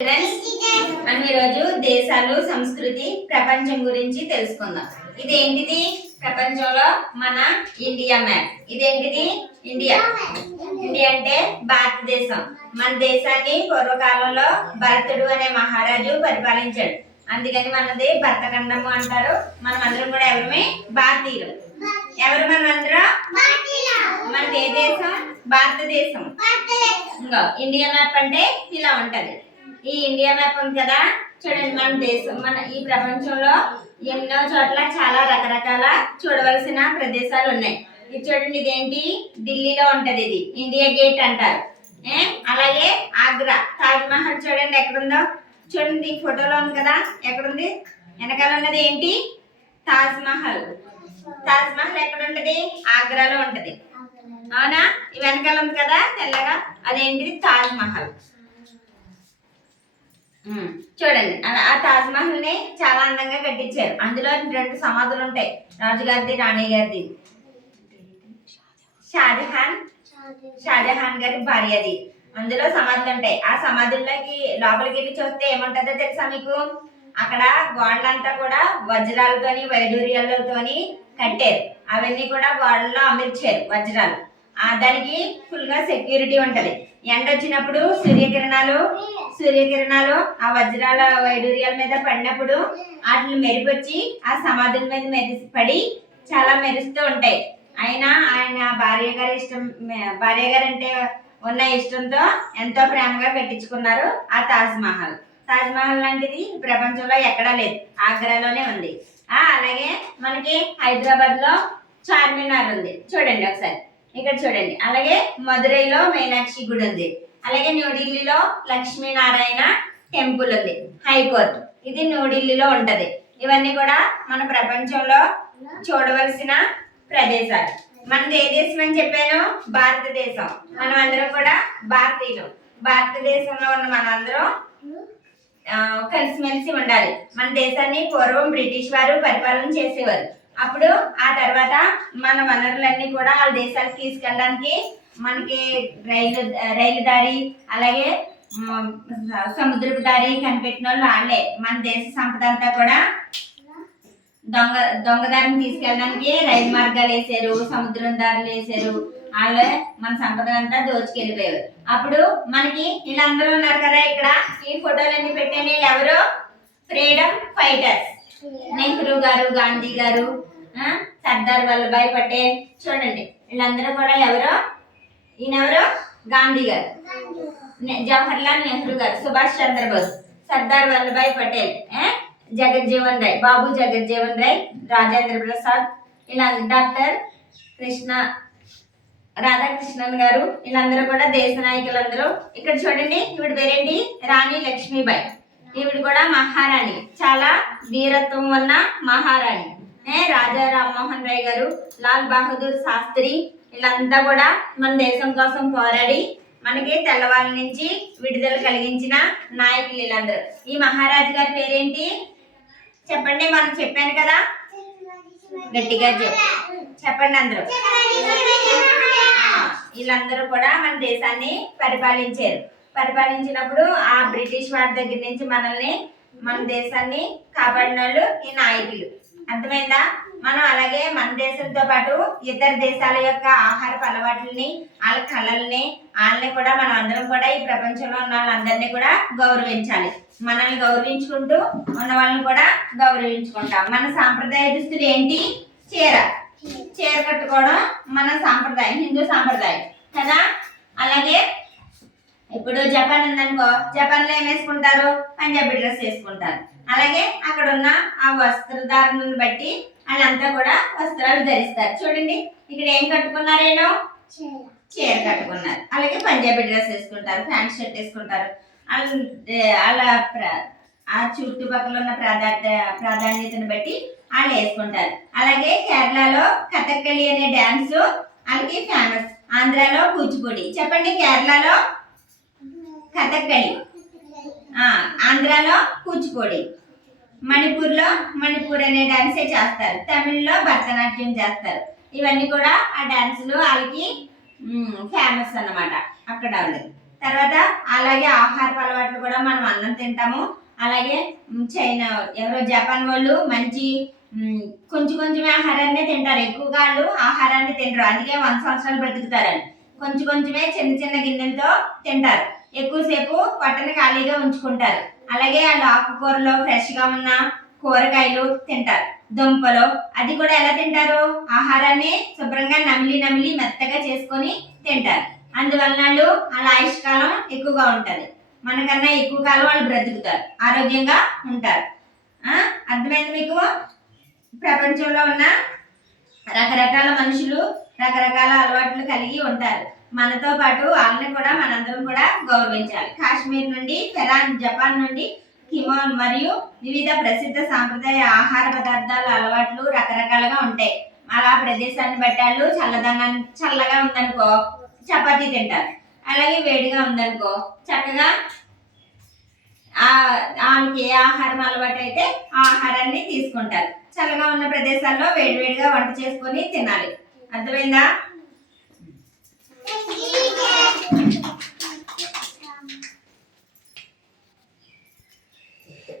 మనం ఈరోజు దేశాలు సంస్కృతి ప్రపంచం గురించి తెలుసుకుందాం. ఇదేంటిది? ప్రపంచంలో మన ఇండియా మ్యాప్. ఇదేంటిది? ఇండియా. ఇండియా అంటే భారతదేశం. మన దేశాన్ని పూర్వకాలంలో భరతుడు అనే మహారాజు పరిపాలించాడు. అందుకని మనది భరతఖండము అంటారు. మనం అందరం కూడా ఎవరమే? భారతీయులు. ఎవరు మనం అందరం? మనది ఏ దేశం? భారతదేశం. ఇంకా ఇండియా మ్యాప్ అంటే ఇలా ఉంటది. ఈ ఇండియా మ్యాప్ ఉంది కదా, చూడండి. మన దేశం, మన ఈ ప్రపంచంలో ఎన్నో చోట్ల చాలా రకరకాల చూడవలసిన ప్రదేశాలు ఉన్నాయి. ఇది చూడండి, ఇదేంటి? ఢిల్లీలో ఉంటది. ఇది ఇండియా గేట్ అంటారు. అలాగే ఆగ్రా, తాజ్ మహల్ చూడండి ఎక్కడుందో. చూడండి, ఫోటోలో ఉంది కదా, ఎక్కడుంది? వెనకాల ఉన్నది ఏంటి? తాజ్ మహల్. తాజ్ మహల్ ఎక్కడ ఉంటది? ఆగ్రాలో ఉంటది. అవునా? ఈ వెనకాల ఉంది కదా తెల్లగా, అదేంటిది? తాజ్ మహల్. చూడండి, ఆ తాజ్ మహల్ ని చాలా అందంగా కట్టించారు. అందులో 2 సమాధులు ఉంటాయి, రాజుగారిది, రాణి గారిది. షాజహాన్ గారి భార్యది. అందులో సమాధులు ఉంటాయి. ఆ సమాధుల్లోకి లోపలికి వెళ్ళి చూస్తే ఏముంటుందో తెలుసా మీకు? అక్కడ గోడలంతా కూడా వజ్రాలతోని వైడూర్యాలతోని కట్టారు. అవన్నీ కూడా గోడల్లో అమర్చారు వజ్రాలు. దానికి ఫుల్ గా సెక్యూరిటీ ఉంటది. ఎండ వచ్చినప్పుడు సూర్యకిరణాలు ఆ వజ్రాల వైడూర్యాల మీద పడినప్పుడు వాటిని మెరిపొచ్చి ఆ సమాధుల మీద పడి చాలా మెరుస్తూ ఉంటాయి. ఆయన భార్య గారు అంటే ఉన్న ఇష్టంతో ఎంతో ప్రేమగా కట్టించుకున్నారు ఆ తాజ్ మహల్. తాజ్ మహల్ లాంటిది ప్రపంచంలో ఎక్కడా లేదు, ఆగ్రాలోనే ఉంది. అలాగే మనకి హైదరాబాద్ లో చార్మినార్ ఉంది. చూడండి ఒకసారి, ఇక్కడ చూడండి. అలాగే మదురైలో మీనాక్షి గుడి ఉంది. అలాగే న్యూఢిల్లీలో లక్ష్మీనారాయణ టెంపుల్ ఉంది. హైకోర్టు ఇది న్యూఢిల్లీలో ఉంటది. ఇవన్నీ కూడా మన ప్రపంచంలో చూడవలసిన ప్రదేశాలు. మనది ఏ దేశం అని చెప్పాను? భారతదేశం. మనం అందరం కూడా భారతీయులు. భారతదేశంలో ఉన్న మనం అందరం కలిసిమెలిసి ఉండాలి. మన దేశాన్ని పూర్వం బ్రిటిష్ వారు పరిపాలన చేసేవారు. అప్పుడు ఆ తర్వాత మన వనరులన్నీ కూడా వాళ్ళ దేశాలకు తీసుకెళ్ళడానికి మనకి రైలు దారి, అలాగే సముద్రపు దారి కనిపెట్టిన వాళ్ళు వాళ్ళే. మన దేశ సంపద అంతా కూడా దొంగదారిని తీసుకెళ్ళడానికి రైలు మార్గాలు వేసారు, సముద్రం దారులు వేసారు. వాళ్ళే మన సంపద అంతా దోచుకెళ్ళిపోయారు. అప్పుడు మనకి వీళ్ళందరూ ఉన్నారు కదా, ఇక్కడ ఈ ఫోటోలన్నీ పెట్టండి. ఎవరు? Freedom fighters. నెహ్రూ గారు, గాంధీ గారు, సర్దార్ వల్లభాయ్ పటేల్. చూడండి, వీళ్ళందరూ కూడా ఎవరో? ఈయనెవరో? గాంధీ గారు, జవహర్లాల్ నెహ్రూ గారు, సుభాష్ చంద్రబోస్, సర్దార్ వల్లభాయ్ పటేల్, జగజ్జీవన్ రాయ్, బాబు జగజ్జీవన్ రాయ్, రాజేంద్ర ప్రసాద్, ఇలా డాక్టర్ రాధాకృష్ణన్ గారు. వీళ్ళందరూ కూడా దేశ నాయకులందరూ. ఇక్కడ చూడండి, ఈవిడ పేరేంటి? రాణి లక్ష్మీబాయి. ఈవిడ కూడా మహారాణి, చాలా వీరత్వం ఉన్న మహారాణి. రాజా రామ్మోహన్ రాయ్ గారు, లాల్ బహదూర్ శాస్త్రి, వీళ్ళంతా కూడా మన దేశం కోసం పోరాడి మనకి తెల్లవాళ్ళ నుంచి విడుదల కలిగించిన నాయకులు వీళ్ళందరూ. ఈ మహారాజు గారి పేరేంటి చెప్పండి? మనం చెప్పాను కదా, గట్టిగా చెప్పండి అందరూ. వీళ్ళందరూ కూడా మన దేశాన్ని పరిపాలించినప్పుడు ఆ బ్రిటిష్ వారి దగ్గర నుంచి మన దేశాన్ని కాపాడిన వాళ్ళు ఈ నాయకులు. అర్థమైందా? మనం అలాగే మన దేశంతో పాటు ఇతర దేశాల యొక్క ఆహారపు అలవాట్లని, వాళ్ళ కళల్ని, వాళ్ళని కూడా మనం అందరం కూడా ఈ ప్రపంచంలో ఉన్న వాళ్ళందరినీ కూడా గౌరవించాలి. మనల్ని గౌరవించుకుంటూ ఉన్న వాళ్ళని కూడా గౌరవించుకుంటాం. మన సాంప్రదాయ దుస్తులు ఏంటి? చీర కట్టుకోవడం మన సాంప్రదాయం, హిందూ సాంప్రదాయం కదా. అలాగే ఇప్పుడు జపాన్ ఉందనుకో, జపాన్ లో ఏం వేసుకుంటారు? పంజాబీ డ్రెస్ వేసుకుంటారు. అలాగే అక్కడ ఉన్న ఆ వస్త్రధారణను బట్టి వాళ్ళంతా కూడా వస్త్రాలు ధరిస్తారు. చూడండి, ఇక్కడ ఏం కట్టుకున్నారేనో? చీర కట్టుకున్నారు. అలాగే పంజాబీ డ్రెస్ వేసుకుంటారు, ప్యాంట్ షర్ట్ వేసుకుంటారు. వాళ్ళ ఆ చుట్టుపక్కల ఉన్న ప్రాధాన్యతను బట్టి వాళ్ళు వేసుకుంటారు. అలాగే కేరళలో కథక్కళి అనే డ్యాన్స్ వాళ్ళకి ఫేమస్. ఆంధ్రాలో కూచిపూడి. చెప్పండి, కేరళలో కథక్కళి, ఆంధ్రాలో కూచిపూడి, మణిపూర్ అనే డాన్సే చేస్తారు, తమిళ్లో భరతనాట్యం చేస్తారు. ఇవన్నీ కూడా ఆ డాన్సులు వాళ్ళకి ఫేమస్ అన్నమాట అక్కడ. తర్వాత అలాగే ఆహారపు అలవాట్లు కూడా మనం అన్నం తింటాము. అలాగే చైనా ఎవరో జపాన్ వాళ్ళు మంచి కొంచెం కొంచెమే ఆహారాన్ని తింటారు, ఎక్కువగా వాళ్ళు ఆహారాన్ని తినరు, అందుకే 100 సంవత్సరాలు బ్రతుకుతారని. కొంచెం కొంచెమే చిన్న చిన్న గిన్నెలతో తింటారు, ఎక్కువసేపు పొట్టని ఖాళీగా ఉంచుకుంటారు. అలాగే వాళ్ళు ఆకుకూరలో ఫ్రెష్గా ఉన్న కూరగాయలు తింటారు, దుంపలు అది కూడా ఎలా తింటారు, ఆహారాన్ని శుభ్రంగా నమిలి నమిలి మెత్తగా చేసుకొని తింటారు. అందువలన వాళ్ళ ఆయుష్కాలం ఎక్కువగా ఉంటుంది, మనకన్నా ఎక్కువ కాలం వాళ్ళు బ్రతుకుతారు, ఆరోగ్యంగా ఉంటారు. అర్థమైంది మీకు? ప్రపంచంలో ఉన్న రకరకాల మనుషులు రకరకాల అలవాట్లు కలిగి ఉంటారు. మనతో పాటు వాళ్ళని కూడా మనందరం కూడా గౌరవించాలి. కాశ్మీర్ నుండి ఫెరాన్, జపాన్ నుండి కిమోన్ మరియు వివిధ ప్రసిద్ధ సాంప్రదాయ ఆహార పదార్థాలు అలవాట్లు రకరకాలుగా ఉంటాయి. అలా ప్రదేశాన్ని బట్టి వాళ్ళు చల్లగా ఉందనుకో చపాతీ తింటారు, అలాగే వేడిగా ఉందనుకో చక్కగా వాళ్ళకి ఏ ఆహారం అలవాటు అయితే ఆ ఆహారాన్ని తీసుకుంటారు. చల్లగా ఉన్న ప్రదేశాల్లో వేడివేడిగా వంట చేసుకొని తినాలి. అర్థమైందా?